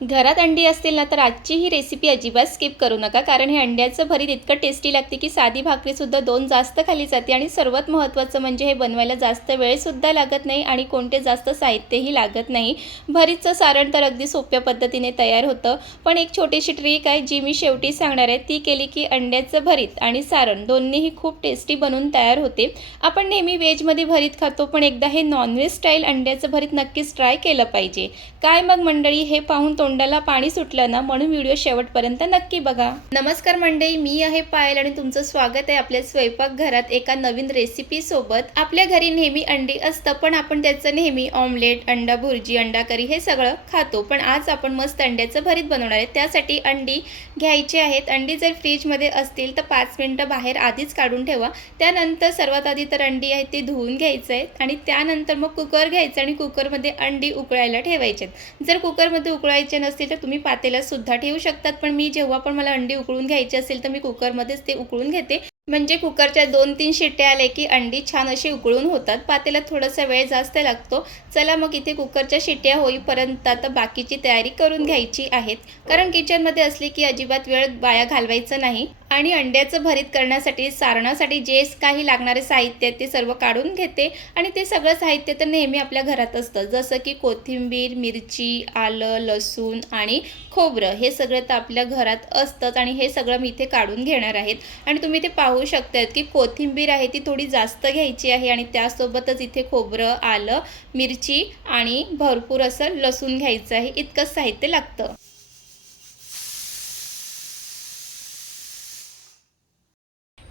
घरात अंडी असतील ना तर आजची ही रेसिपी अजिबात स्किप करू नका, कारण हे अंड्याचं भरीत इतकं टेस्टी लागते की साधी भाकरीसुद्धा 2 जास्त खाली जाते. आणि सर्वात महत्त्वाचं म्हणजे हे बनवायला जास्त वेळसुद्धा लागत नाही आणि कोणते जास्त साहित्यही लागत नाही. भरीतचं सारण तर अगदी सोप्या पद्धतीने तयार होतं. पण एक छोटीशी ट्रिक आहे जी मी शेवटी सांगणार आहे. ती केली की अंड्याचं भरीत आणि सारण दोन्हीही खूप टेस्टी बनून तयार होते. आपण नेहमी व्हेजमध्ये भरीत खातो, पण एकदा हे नॉनव्हेज स्टाईल अंड्याचं भरीत नक्कीच ट्राय केलं पाहिजे. काय मग मंडळी, हे पाहून तोंडाला पाणी सुटलं ना, म्हणून व्हिडिओ शेवटपर्यंत नक्की बघा. नमस्कार मंडळी, मी आहे पायल आणि तुमचं स्वागत आहे आपल्या स्वयंपाकघरात एका नवीन रेसिपी सोबत. आपल्या घरी नेहमी अंडी असतं, पण आपण त्याचं नेहमी ऑमलेट, अंडा भुर्जी, अंडा करी हे सगळं खातो. पण आज आपण मस्त अंड्याचं भरीत बनवणार आहे. त्यासाठी अंडी घ्यायची आहेत. अंडी जर फ्रीजमध्ये असतील तर 5 मिनिटं बाहेर आधीच काढून ठेवा. त्यानंतर सर्वात आधी तर अंडी आहे ती धुवून घ्यायचं आहे आणि त्यानंतर मग कुकर घ्यायचं आणि कुकरमध्ये अंडी उकळायला ठेवायचे. जर कुकरमध्ये उकळायचे नसतील तर तुम्ही पातेल्यात सुद्धा ठेवू शकतात, पण मी जेव्हा पण मला अंडी उकळून घ्यायची असेल तर मी कुकरमध्येच ते उकळून घेते. म्हणजे कुकरच्या 2-3 शिट्ट्या आल्या की अंडी छान अशी उकळून होतात. पातेल्यात थोडासा वेळ जास्त लागतो. चला मग इथे कुकरच्या शिट्ट्या होईपर्यंत आता बाकीची तयारी करून घ्यायची आहेत, कारण किचनमध्ये असली की अजिबात वेळ वाया घालवायचं नाही. आणि अंड्याचं भरीत करण्यासाठी सारणासाठी जे काही लागणारे साहित्य ते सर्व काढून घेते. आणि ते सगळं साहित्य तर नेहमी आपल्या घरात असतं, जसं की कोथिंबीर, मिरची, आलं, लसूण आणि खोबरं हे सगळं तर आपल्या घरात असतंच. आणि हे सगळं मी इथे काढून घेणार आहेत. आणि तुम्ही ते पाहू शकतात की कोथिंबीर आहे ती थोडी जास्त घ्यायची आहे आणि त्यासोबतच इथे खोबरं, आलं, मिरची आणि भरपूर असं लसूण घ्यायचं आहे. इतकंच साहित्य लागतं.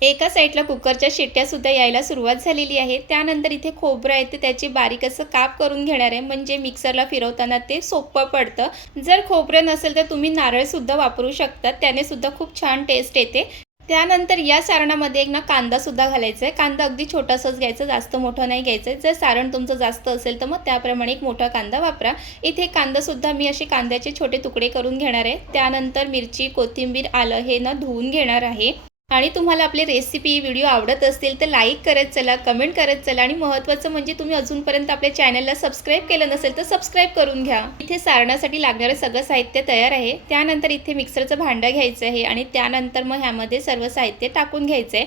एका साईडला कुकरच्या शिट्ट्यासुद्धा यायला सुरुवात झालेली आहे. त्यानंतर इथे खोबरं आहे ते त्याची बारीक असं काप करून घेणार आहे, म्हणजे मिक्सरला फिरवताना ते सोपं पडतं. जर खोबरं नसेल तर तुम्ही नारळसुद्धा वापरू शकता, त्याने सुद्धा खूप छान टेस्ट येते. त्यानंतर या सारणामध्ये एक ना कांदासुद्धा घालायचा आहे. कांदा अगदी छोटासाच घ्यायचा, जास्त मोठं नाही घ्यायचं आहे. जर सारण तुमचं जास्त असेल तर मग त्याप्रमाणे एक मोठा कांदा वापरा. इथे कांदासुद्धा मी असे कांद्याचे छोटे तुकडे करून घेणार आहे. त्यानंतर मिरची, कोथिंबीर, आलं हे ना धुवून घेणार आहे. आणि तुम्हाला आपली रेसिपी व्हिडिओ आवडत असतील तर लाईक करत चला, कमेंट करत चला. आणि महत्त्वाचं म्हणजे तुम्ही अजूनपर्यंत आपल्या चॅनलला सबस्क्राईब केलं नसेल तर सबस्क्राईब करून घ्या. इथे सारणासाठी लागणारं सगळं साहित्य तयार आहे. त्यानंतर इथे मिक्सरचं भांडं घ्यायचं आहे आणि त्यानंतर मग ह्यामध्ये सर्व साहित्य टाकून घ्यायचं आहे.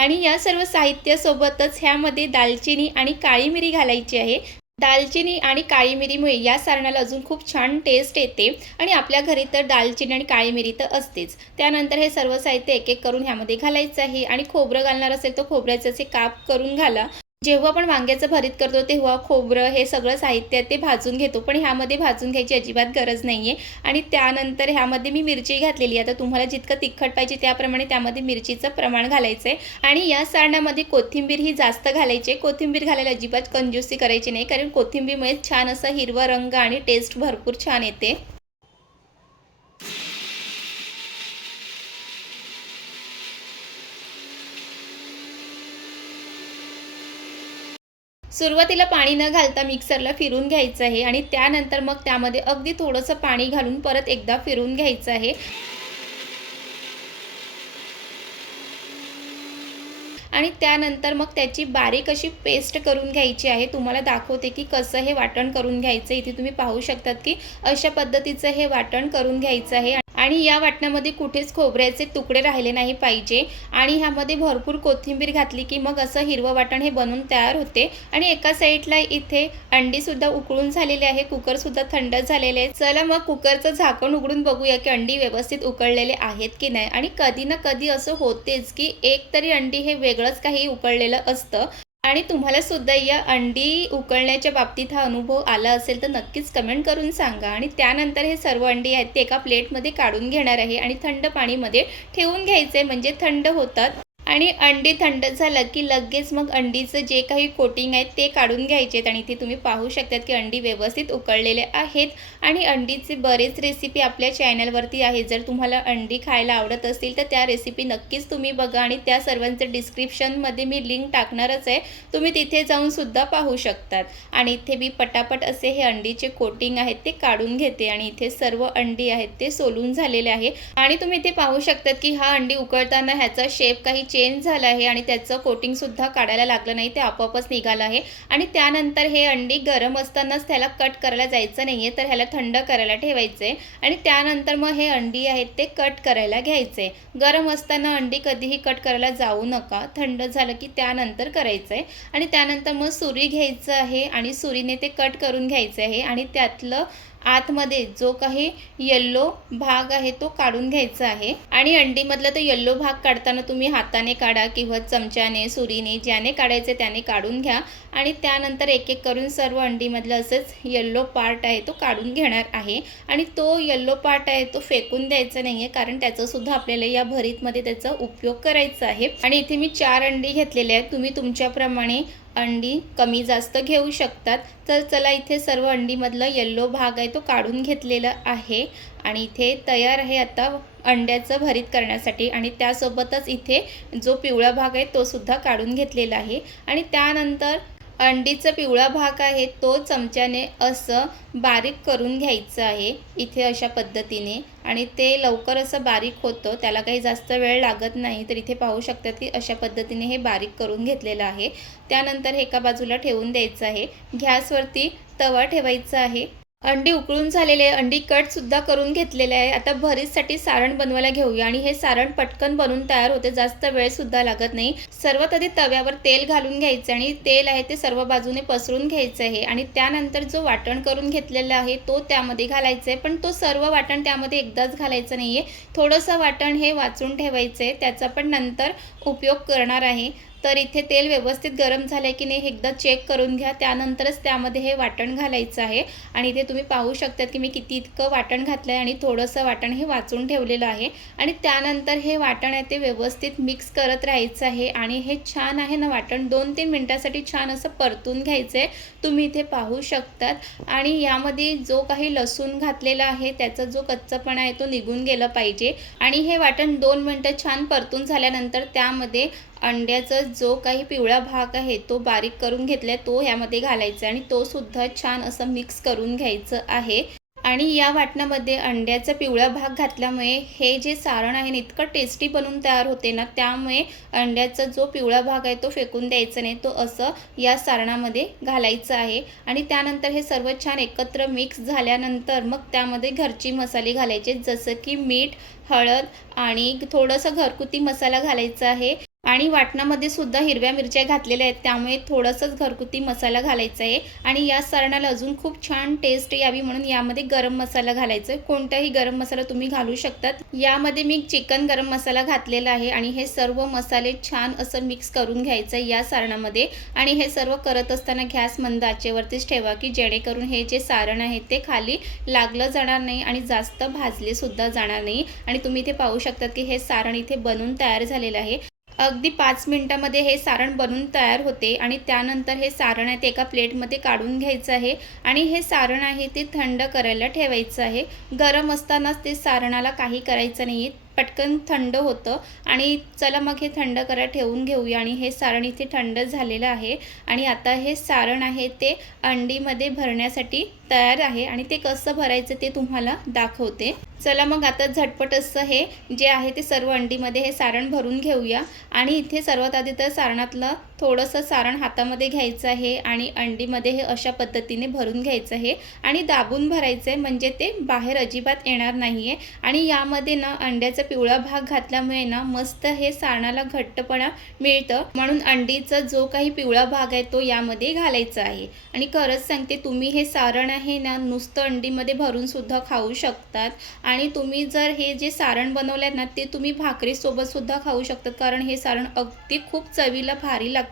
आणि या सर्व साहित्यासोबतच ह्यामध्ये दालचिनी आणि काळी मिरी घालायची आहे. दालचिनी आणि काळी मिरीमुळे या सारणाला अजून खूप छान टेस्ट येते. आणि आपल्या घरी तर दालचिनी आणि काळी मिरी तर असतेच. त्यानंतर हे सर्व साहित्य एक एक करून ह्यामध्ये घालायचं आहे. आणि खोबरं घालणार असेल तर खोबऱ्याचे असे काप करून घाला. जेव्हा आपण वांग्याचं भरीत करतो तेव्हा खोबरं हे सगळं साहित्य ते भाजून घेतो, पण ह्यामध्ये भाजून घ्यायची अजिबात गरज नाही आहे. आणि त्यानंतर ह्यामध्ये मी मिरची घातलेली आहे. आता तुम्हाला जितकं तिखट पाहिजे त्याप्रमाणे त्यामध्ये मिरचीचं प्रमाण घालायचं आहे. आणि या सारणामध्ये कोथिंबीर ही जास्त घालायची आहे. कोथिंबीर घालायला अजिबात कंजूसी करायची नाही, कारण कोथिंबीरमुळे छान असा हिरवा रंग आणि टेस्ट भरपूर छान येते. सुरुवातीला पाणी न घालता मिक्सरला फिरून घ्यायचं आहे आणि त्यानंतर मग त्यामध्ये अगदी थोडंसं पाणी घालून परत एकदा फिरून घ्यायचं आहे. आणि त्यानंतर मग त्याची बारीक अशी पेस्ट करून घ्यायची आहे. तुम्हाला दाखवते की कसं हे वाटण करून घ्यायचं. इथे तुम्ही पाहू शकतात की अशा पद्धतीचं हे वाटण करून घ्यायचं आहे. आणि या वाटणामध्ये कुठेच खोबऱ्याचे तुकडे राहिले नाही पाहिजे. आणि ह्यामध्ये भरपूर कोथिंबीर घातली की मग असं हिरवं वाटण हे बनून तयार होते. आणि एका साईडला इथे अंडीसुद्धा उकळून झालेले आहे, कुकरसुद्धा थंड झालेले आहे. चला मग कुकरचं झाकण उघडून बघूया की अंडी व्यवस्थित उकळलेले आहेत की नाही. आणि कधी ना कधी असं होतेच की एक तरी अंडी हे वेगळंच काही उकळलेलं असतं. आणि तुम्हाला सुद्धा या अंडी उकळण्याच्या बाबतीत हा अनुभव आला असेल तर नक्कीच कमेंट करून सांगा. आणि त्यानंतर हे सर्व अंडी आहेत ते एका प्लेटमध्ये काढून घेणार आहे आणि थंड पाणीमध्ये ठेवून घ्यायचे, म्हणजे थंड होतात. आणि अंडी थंड झालं की लगेच मग अंडीचं जे काही कोटिंग आहे ते काढून घ्यायचे. आणि इथे तुम्ही पाहू शकतात की अंडी व्यवस्थित उकळलेले आहेत. आणि अंडीचे बरेच रेसिपी आपल्या चॅनलवरती आहे. जर तुम्हाला अंडी खायला आवडत असतील तर त्या रेसिपी नक्कीच तुम्ही बघा. आणि त्या सर्वांचं डिस्क्रिप्शनमध्ये मी लिंक टाकणारच आहे, तुम्ही तिथे जाऊन सुद्धा पाहू शकतात. आणि इथे मी पटापट असे हे अंडीचे कोटिंग आहेत ते काढून घेते. आणि इथे सर्व अंडी आहेत ते सोलून झालेले आहे. आणि तुम्ही इथे पाहू शकतात की हा अंडी उकळताना ह्याचा शेप काही चेंज झालं आहे आणि त्याचं कोटिंगसुद्धा काढायला लागलं नाही, ते आपोआपच निघालं आहे. आणि त्यानंतर हे अंडी गरम असतानाच त्याला कट करायला जायचं नाही आहे, तर ह्याला थंड करायला ठेवायचं आहे आणि त्यानंतर मग हे अंडी आहेत ते कट करायला घ्यायचे. गरम असताना अंडी कधीही कट करायला जाऊ नका, थंड झालं की त्यानंतर करायचं आहे. आणि त्यानंतर मग सुरी घ्यायचं आहे आणि सुरीने ते कट करून घ्यायचं आहे आणि त्यातलं आतमध्ये जो काही येल्लो भाग आहे तो काढून घ्यायचा आहे. आणि अंडीमधला तो येल्लो भाग काढताना तुम्ही हाताने काढा किंवा चमच्याने, सुरीने, ज्याने काढायचे त्याने काढून घ्या. आणि त्यानंतर एक एक करून सर्व अंडीमधलं असंच येल्लो पार्ट आहे तो काढून घेणार आहे. आणि तो येल्लो पार्ट आहे तो फेकून द्यायचा नाही आहे, कारण त्याचासुद्धा आपल्याला या भरीतमध्ये त्याचा उपयोग करायचा आहे. आणि इथे मी 4 अंडी घेतलेले आहेत, तुम्ही तुमच्याप्रमाणे अंडी कमी जास्त घेऊ शकतात. तर चला, इथे सर्व अंडीमधलं येल्लो भाग आहे तो काढून घेतलेला आहे आणि इथे तयार आहे आता अंड्याचं भरीत करण्यासाठी. आणि त्यासोबतच इथे जो पिवळा भाग आहे तो सुद्धा काढून घेतलेला आहे. आणि त्यानंतर अंडीचा पिवळा भाग आहे तो चमच्याने असं बारीक करून घ्यायचं आहे इथे अशा पद्धतीने. आणि ते लवकर असं बारीक होतं, त्याला काही जास्त वेळ लागत नाही. तर इथे पाहू शकतात की अशा पद्धतीने हे बारीक करून घेतलेलं आहे. त्यानंतर हे एका बाजूला ठेवून द्यायचं आहे. गॅसवरती तवा ठेवायचा आहे. अंडी उकळून झालेले आहे, अंडी कटसुद्धा करून घेतलेले आहे. आता भरीतसाठी सारण बनवायला घेऊया आणि हे सारण पटकन बनवून तयार होते, जास्त वेळसुद्धा लागत नाही. सर्वात आधी तव्यावर तेल घालून घ्यायचं आणि तेल आहे ते सर्व बाजूने पसरून घ्यायचं आहे. आणि त्यानंतर जो वाटण करून घेतलेला आहे तो त्यामध्ये घालायचं आहे, पण तो सर्व वाटण त्यामध्ये एकदाच घालायचं नाही आहे. थोडंसं वाटण हे वाचून ठेवायचं आहे, त्याचा पण नंतर उपयोग करणार आहे. तर इथे तेल व्यवस्थित गरम झालं आहे की नाही एकदा चेक करून घ्या, त्यानंतरच त्यामध्ये हे वाटण घालायचं आहे. आणि इथे तुम्ही पाहू शकतात की मी किती इतकं वाटण घातलं आहे आणि थोडंसं वाटण हे वाचून ठेवलेलं आहे. आणि त्यानंतर हे वाटण आहे ते व्यवस्थित मिक्स करत राहायचं आहे. आणि हे छान आहे ना वाटण 2-3 मिनटासाठी छान असं परतून घ्यायचं आहे, तुम्ही इथे पाहू शकतात. आणि यामध्ये जो काही लसूण घातलेला आहे त्याचा जो कच्चापणा आहे तो निघून गेला पाहिजे. आणि हे वाटण 2 मिनटं छान परतून झाल्यानंतर त्यामध्ये अंड्याचा जो काही पिवळा भाग आहे तो बारीक करून घेतला आहे तो ह्यामध्ये घालायचा आणि तो सुद्धा छान असं मिक्स करून घ्यायचं आहे. आणि या वाटणामध्ये अंड्याचा पिवळा भाग घातल्यामुळे हे जे सारण आहे इतकं टेस्टी बनवून तयार होते ना, त्यामुळे अंड्याचा जो पिवळा भाग आहे तो फेकून द्यायचा नाही, तो असं या सारणामध्ये घालायचं आहे. आणि त्यानंतर हे सर्व छान एकत्र मिक्स झाल्यानंतर मग त्यामध्ये घरची मसाले घालायचे, जसं की मीठ, हळद आणि थोडंसं घरगुती मसाला घालायचा आहे. आणि वाटणामध्ये सुद्धा हिरव्या मिरच्या घातलेल्या आहेत, त्यामुळे थोडंसंच घरगुती मसाला घालायचा आहे. आणि या सारणाला अजून खूप छान टेस्ट यावी म्हणून यामध्ये गरम मसाला घालायचा आहे. कोणताही गरम मसाला तुम्ही घालू शकतात. यामध्ये मी चिकन गरम मसाला घातलेला आहे. आणि हे सर्व मसाले छान असं मिक्स करून घ्यायचं आहे या सारणामध्ये. आणि हे सर्व करत असताना गॅस मंद आचेवरतीच ठेवा, की जेणेकरून हे जे सारण आहे ते खाली लागलं जाणार नाही आणि जास्त भाजले सुद्धा जाणार नाही. आणि तुम्ही इथे पाहू शकतात की हे सारण इथे बनून तयार झालेलं आहे. अगदी 5 मिनिटांमध्ये हे सारण बनून तयार होते. आणि त्यानंतर हे सारण आहे ते एका प्लेटमध्ये काढून घ्यायचं आहे. आणि हे सारण आहे ते थंड करायला ठेवायचं आहे. गरम असतानाच ते सारणाला काही करायचं नाही आहे, पटकन थंड होतं. आणि चला मग हे थंड करायला ठेवून घेऊया. आणि हे सारण इथे थंड झालेलं आहे. आणि आता हे सारण आहे ते अंडीमध्ये भरण्यासाठी तयार आहे. आणि ते कसं भरायचं ते तुम्हाला दाखवते. चला मग आता झटपट असं हे जे आहे ते सर्व अंडीमध्ये हे सारण भरून घेऊया. आणि इथे सर्वात आधी तर सारणातलं थोडंसं सारण हातामध्ये घ्यायचं आहे आणि अंडीमध्ये हे अशा पद्धतीने भरून घ्यायचं आहे. आणि दाबून भरायचं आहे, म्हणजे ते बाहेर अजिबात येणार नाही आहे. आणि यामध्ये ना अंड्याचा पिवळा भाग घातल्यामुळे ना मस्त हे सारणाला घट्टपणा मिळतं, म्हणून अंडीचा जो काही पिवळा भाग आहे तो यामध्ये घालायचा आहे. आणि खरंच सांगते, तुम्ही हे सारण आहे ना नुसतं अंडीमध्ये भरून सुद्धा खाऊ शकतात. आणि तुम्ही जर हे जे सारण बनवलं ना ते तुम्ही भाकरीसोबत सुद्धा खाऊ शकतात, कारण हे सारण अगदी खूप चवीला भारी लागतं.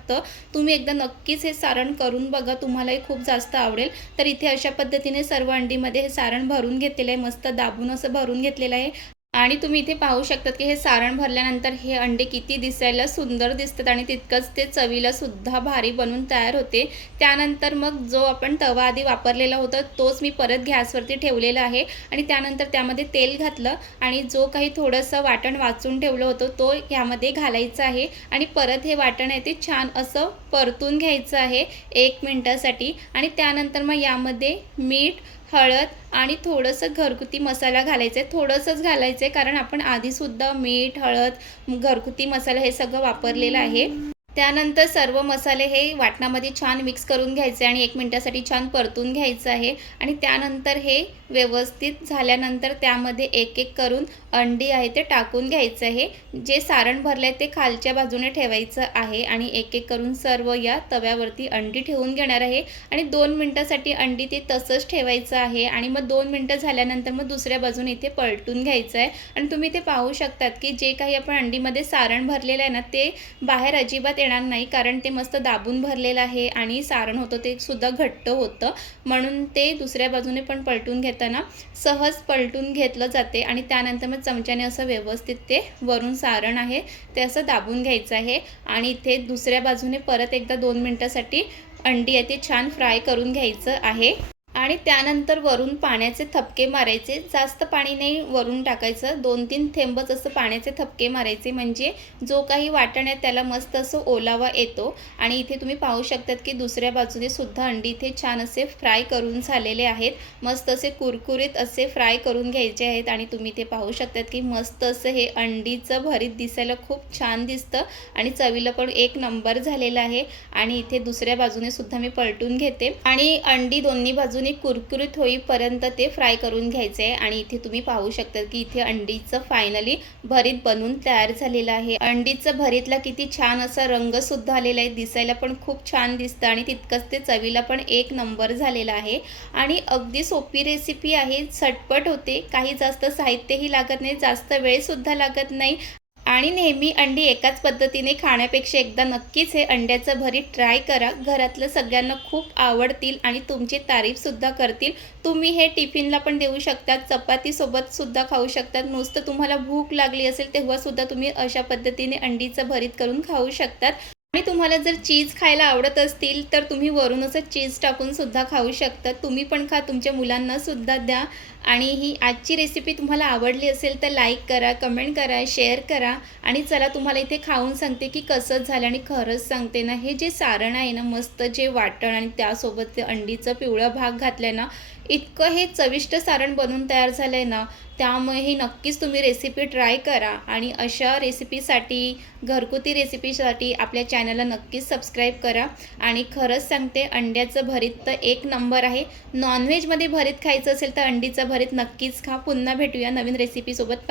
तुम्ही एकदा नक्कीच हे सारण करून बघा, तुम्हालाही खूप जास्त आवडेल. तर इथे अशा पद्धतीने सर्व अंडीमध्ये हे सारण भरून घेतलेलं आहे, मस्त दाबून असं भरून घेतलेलं आहे. आणि तुम्ही इथे पाहू शकतात की हे सारण भरल्यानंतर हे अंडे किती दिसायला सुंदर दिसतात आणि तितकंच ते चवीला सुद्धा भारी बनून तयार होते. त्यानंतर मग जो आपण तवा आधी वापरलेला होता तोच मी परत गॅसवरती ठेवलेला आहे. आणि त्यानंतर त्यामध्ये तेल घातलं आणि जो काही थोडंसं वाटण वाचून ठेवलं होतं तो यामध्ये घालायचं आहे. आणि परत हे वाटण आहे ते छान असं परतून घ्यायचं आहे 1 मिनिटासाठी. आणि त्यानंतर मग यामध्ये मीठ, हळद आणि थोडंसं घरगुती मसाला घालायचा आहे. थोडंसंच घालायचं आहे कारण आपण आधीसुद्धा मीठ, हळद, घरगुती मसाला हे सगळं वापरलेलं आहे. त्यानंतर सर्व मसाले हे वाटणामध्ये छान मिक्स करून घ्यायचे आणि 1 मिनिटासाठी छान परतून घ्यायचं आहे. आणि त्यानंतर हे व्यवस्थित झाल्यानंतर त्यामध्ये एक-एक करून अंडी आहे ते टाकून घ्यायचं आहे. जे सारण भरलं आहे ते खालच्या बाजूने ठेवायचं आहे आणि एक-एक करून सर्व या तव्यावरती अंडी ठेवून घेणार आहे आणि 2 मिनिटासाठी अंडी ते तसंच ठेवायचं आहे आणि मग 2 मिनिटं झाल्यानंतर मग दुसऱ्या बाजूने इथे पलटून घ्यायचं आहे. आणि तुम्ही ते पाहू शकतात की जे काही आपण अंडीमध्ये सारण भरलेलं आहे ना, ते बाहेर अजिबात येणार नाही कारण ते मस्त दाबून भरलेलं आहे आणि सारण होतं ते सुद्धा घट्ट होतं. म्हणून ते दुसऱ्या बाजूने पण पलटून घेताना सहज पलटून घेतलं जाते आणि त्यानंतर मग चमच्याने असं व्यवस्थित ते वरून सारण आहे ते असं दाबून घ्यायचं आहे. आणि इथे दुसऱ्या बाजूने परत एकदा 2 मिनिटासाठी अंडी आहे ते छान फ्राय करून घ्यायचं आहे. आणि त्यानंतर वरून पाण्याचे थपके मारायचे. जास्त पाणी नाही वरून टाकायचं. 2-3 थेंबच असं पाण्याचे थपके मारायचे म्हणजे जो काही वाटण आहे त्याला मस्त असं ओलावा येतो. आणि इथे तुम्ही पाहू शकतात की दुसऱ्या बाजूने सुद्धा अंडी इथे छान असे फ्राय करून झालेले आहेत. मस्त असे कुरकुरीत असे फ्राय करून घ्यायचे आहेत आणि तुम्ही ते पाहू शकतात की मस्त असं हे अंडीचं भरीत दिसायला खूप छान दिसतं आणि चवीला पण एक नंबर झालेला आहे. आणि इथे दुसऱ्या बाजूने सुद्धा मी पलटून घेते आणि अंडी दोन्ही बाजूने कुरकुरीत होईपर्यंत ते फ्राय करून घ्यायचे आहे. आणि इथे तुम्ही पाहू शकता की इथे अंडीचं फायनली भरीत बनून तयार झालेलं आहे. अंडीचं भरीतला किती छान असा रंग सुद्धा आलेला आहे. दिसायला पण खूप छान दिसतं आणि तितकंच ते चवीला पण एक नंबर झालेला आहे. आणि अगदी सोपी रेसिपी आहे, झटपट होते, काही जास्त साहित्यही लागत नाही, जास्त वेळसुद्धा लागत नाही. आणि नेहमी अंडी एकाच पद्धतीने खाण्यापेक्षा एकदा नक्कीच हे अंड्याचं भरीत ट्राय करा. घरातलं सगळ्यांना खूप आवडतील आणि तुमची तारीफसुद्धा करतील. तुम्ही हे टिफिनला पण देऊ शकतात, चपातीसोबतसुद्धा खाऊ शकतात. नुसतं तुम्हाला भूक लागली असेल तेव्हासुद्धा तुम्ही अशा पद्धतीने अंडीचं भरीत करून खाऊ शकतात. आणि तुम्हाला जर चीज खायला आवडत असतील तर तुम्ही वरून असं चीज टाकून सुद्धा खाऊ शकता. तुम्ही पण खा, तुमच्या मुलांना सुद्धा द्या. आणि ही आजची रेसिपी तुम्हाला आवडली असेल तर लाईक करा, कमेंट करा, शेअर करा. आणि चला तुम्हाला इथे खाऊन सांगते की कसं झालं. आणि खरंच सांगते ना, हे जे सारण आहे ना, मस्त जे वाटण आणि त्यासोबत ते अंडीचा पिवळा भाग घातलाय ना, इतकं हे चविष्ट सारण बनून तयार झालं आहे ना, त्यामुळे ही नक्कीच तुम्ही रेसिपी ट्राय करा. आणि अशा रेसिपीसाठी, घरगुती रेसिपीसाठी आपल्या चॅनलला नक्कीच सबस्क्राईब करा. आणि खरंच सांगते, अंड्याचं भरीत तर एक नंबर आहे. नॉनव्हेजमध्ये भरीत खायचं असेल तर अंडीचं भरीत नक्कीच खा. पुन्हा भेटूया नवीन रेसिपीसोबत.